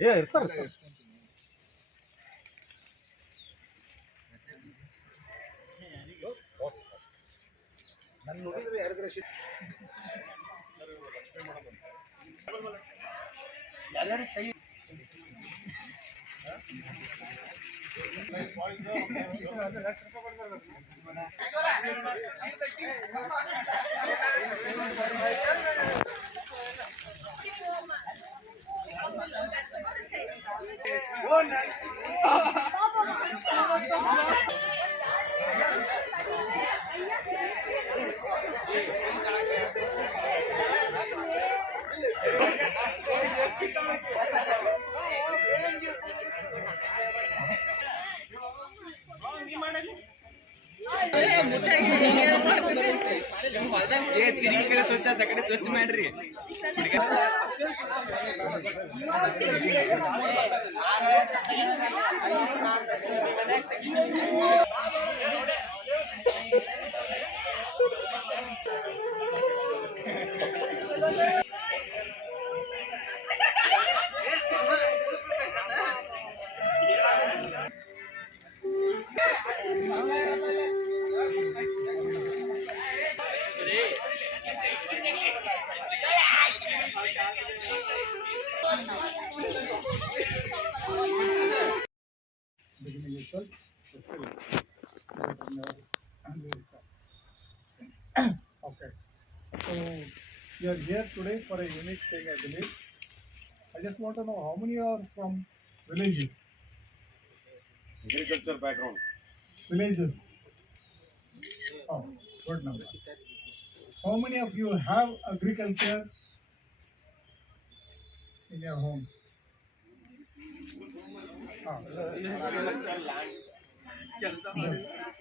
ಏ ಇರ್ತಾರೆ ನನ್ನ ನೋಡಿದ್ರೆ ಯಾರಿದ್ರೆ ಯಾರ್ಯಾರು ಕೈ ಸ್ವಚ್ಛ ಆ ಕಡೆ ಸ್ವಚ್ಛ ಮಾಡ್ರಿ আর here today for a unique thing, I believe. I just want to know how many are from villages? Agriculture background. Villages. Oh, good number. How many of you have agriculture in your home? Ah.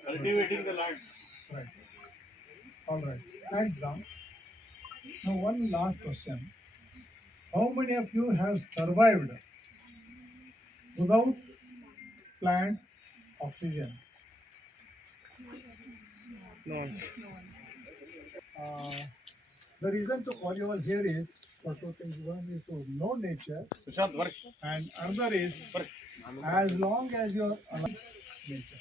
Cultivating the lands. Right. All right. Thanks, Ram. Now, one last question. How many of you have survived without plants, oxygen? No one. Uh, the reason to all you all here is for two things. One is to know nature, and another is as long as you're alive, nature.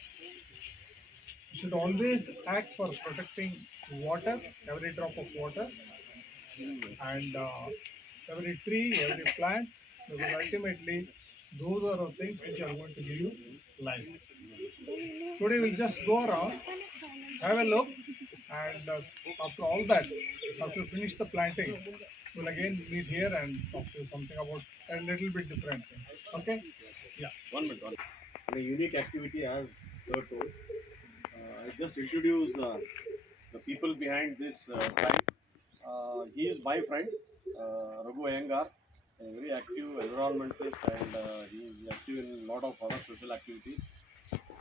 You should always act for protecting water, every drop of water, and uh, every tree, every plant, because ultimately those are the things which are going to give you life. Today we'll just go around, have a look, and uh, after all that, after finish the planting, we'll again meet here and talk to you something about a little bit different thing. Okay? Yeah. One minute, one. A unique activity as sir told. Uh, I just introduce uh, the people behind this. Uh, he is my friend, uh, Raghu a very active environmentalist and uh, he is active in a lot of other social activities.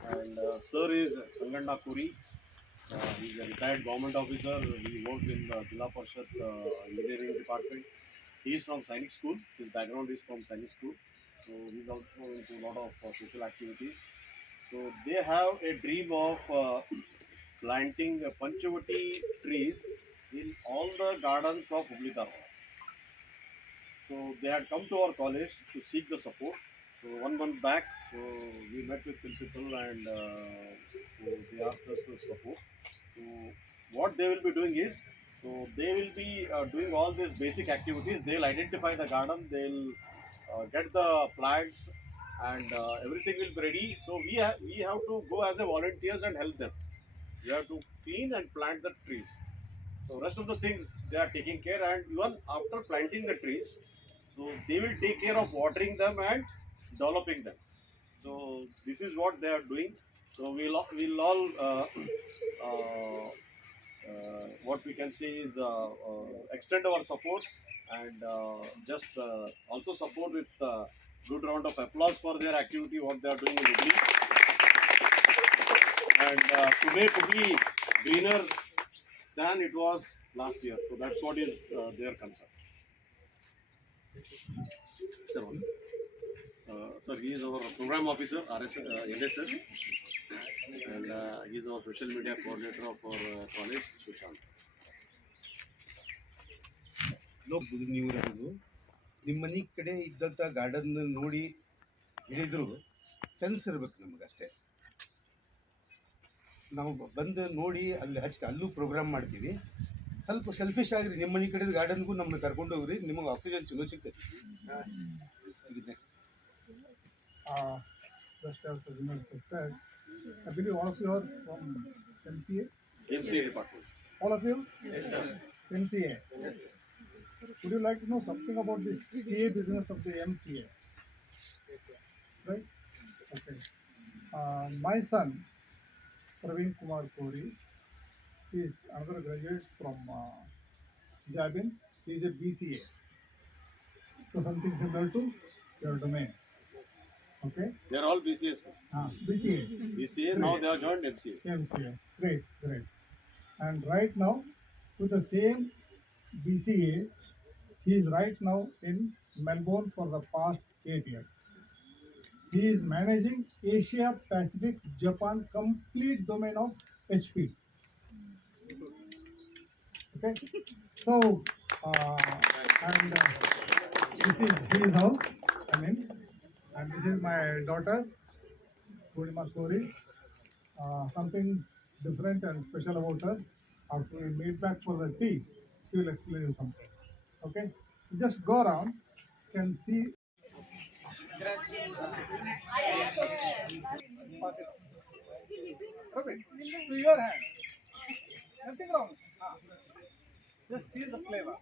And uh, sir is Sanganna Puri. Uh, he is a retired government officer. He works in the Jilla Parishad uh, engineering department. He is from Sainik School. His background is from Sainik School. So he's also into a lot of uh, social activities. So they have a dream of uh, planting uh, Panchavati trees in all the gardens of Hubli. So they had come to our college to seek the support. So one month back, so we met with principal and uh, so they asked us to support. So what they will be doing is, so they will be uh, doing all these basic activities. They'll identify the garden. They'll uh, get the plants and uh, everything will be ready. So we have we have to go as a volunteers and help them. We have to clean and plant the trees. So rest of the things they are taking care and even after planting the trees, so they will take care of watering them and developing them. So this is what they are doing. So we'll we'll all uh, uh, uh, what we can say is uh, uh, extend our support and uh, just uh, also support with uh, good round of applause for their activity what they are doing in Hubli. And uh, to make greener than it was last year. So that's what is uh, their concern. Sir, one. Uh, sir, he is our program officer, RS, uh, LSS, and uh, he is our social media coordinator of our uh, college, Sushant. ನೀವು ಇರೋದು ನಿಮ್ಮ ಮನೆ ಕಡೆ ಇದ್ದಂಥ garden ನೋಡಿ ಹಿಡಿದ್ರು sense ಇರ್ಬೇಕು ನಮಗಷ್ಟೇ ಅಷ್ಟೇ ನಾವು ಬಂದು ನೋಡಿ ಅಲ್ಲಿ ಹಚ್ಚಿ ಅಲ್ಲೂ ಪ್ರೋಗ್ರಾಮ್ ಮಾಡ್ತೀವಿ. ಸ್ವಲ್ಪ ಸೆಲ್ಫಿಶ್ ಆಗಿರಿ ನಿಮ್ಮ ಮನೆ ಕಡೆದು ಗಾರ್ಡನ್ಗೂ ನಮ್ಮ ಕರ್ಕೊಂಡು ಹೋಗ್ರಿ ನಿಮಗೆ ಆಕ್ಸಿಜನ್ ಚಲೋ ಸಿಗ್ತೈತಿ would you like to know something about this ca business of the mca right? Okay. Uh, my son Praveen Kumar Kori, is another graduate from uh, Jabin. He is a BCA. So something similar to your domain. Okay? They are all BCS. sir. Uh, BCA. BCA, now they have joined MCA. MCA. Great, great. And right now, with the same BCA, he is right now in Melbourne for the past eight years. He is managing Asia Pacific Japan complete domain of HP. Okay, so uh, and uh, this is his house. I mean, and this is my daughter, Purnima Kori uh, something different and special about her. After we meet back for the tea, she will explain you something. Okay? Just go around, can see. Okay, to your hand. Nothing wrong. Ah. Just see the flavor.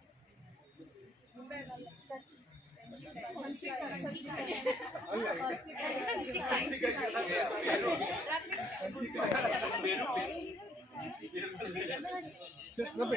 Just rub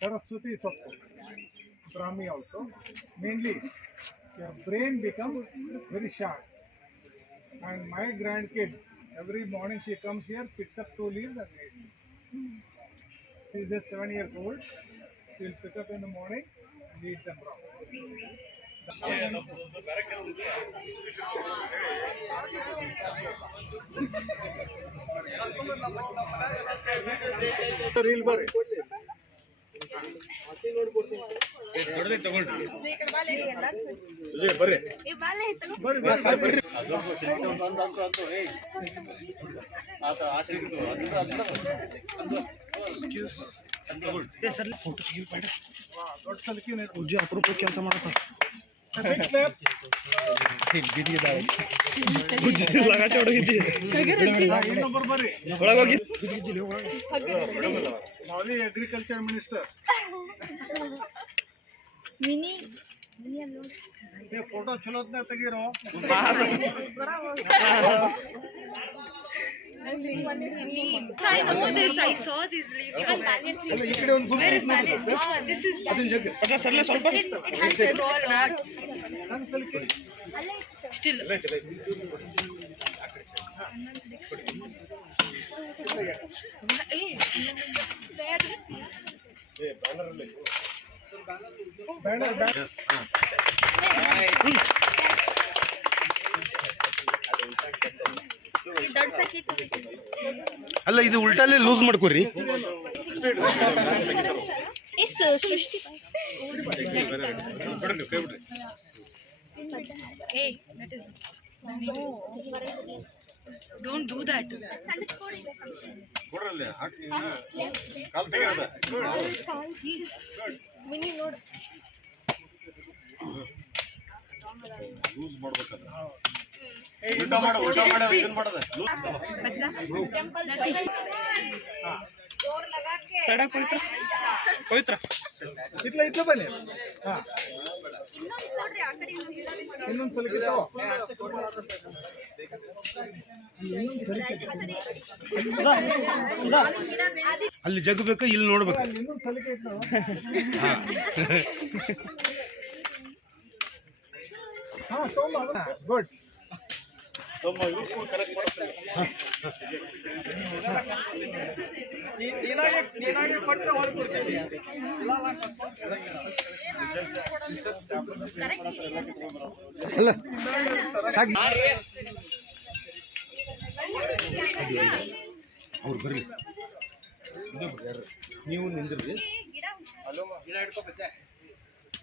Saraswati Soppu. Brahmi also. Mainly, your brain becomes very sharp. And my grandkid, every morning she comes here, picks up two leaves and. She is just seven years old. She will pick up in the morning and eat them raw. Reel ಬರ್ರಿ. ದೊಡ್ಡದೇ ತಗೊಳ್ರಿ Vijay, ಬರ್ರಿ. ಬರ್ರಿ, ಬರ್ರಿ, ಬರ್ರಿ. ವಾ, ದೊಡ್ಡ ಸಲಿಕೆ ನೆಟ್ಟು. ಅಪರೂಪ ಕೆಲಸ ಮಾಡತ್ತ Big clap. ಲಗಾಟೆ ಹೊಡಗಿದ್ದಿ ಹಾ, ಇನ್ನೊಬ್ಬರು ಬರ್ರಿ ಒಳಗೋಗಿ ಮಾಲಿ ಅಗ್ರಿಕಲ್ಚರ್ ಮಿನಿಸ್ಟರ್ ಮಿನಿ ಫೋಟೋ ಚಲೋತ್ನ ತೆಗೀರೋ? This one is. I know this. I saw this leaf. Even. Where is banyan? Ah, this is. It, it has a roll. Still. Banner, banner. Yes. ಅಲ್ಲ ಇದು ಉಲ್ಟಾಲೆ loose ಮಾಡ್ಕೊರಿ use ಮಾಡ್ಬೇಕಲ್ಲ ಸಡ ಪವಿತ್ರ. ಪವಿತ್ರ. ಇತ್ಲ ಇತ್ಲ ಬನ್ನಿ. ಹಾ. ಇನ್ನೊಂದು ಅಲ್ಲಿ ಜಗ್ಬೇಕು ಇಲ್ಲಿ ನೋಡ್ಬೇಕು. ಇನ್ನೊಂದು ಹಾ. ಗುಡ್. ಅಲ್ಲ ಅವ್ರು ಬರ್ರಿ ನೀವು ನಿಂದ್ರಿ ಗಿಡ ಹಿಡ್ಕೊ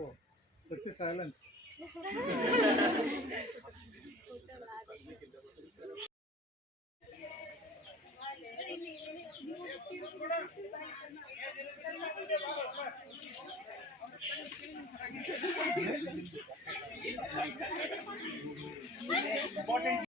Oh, such a silence. Important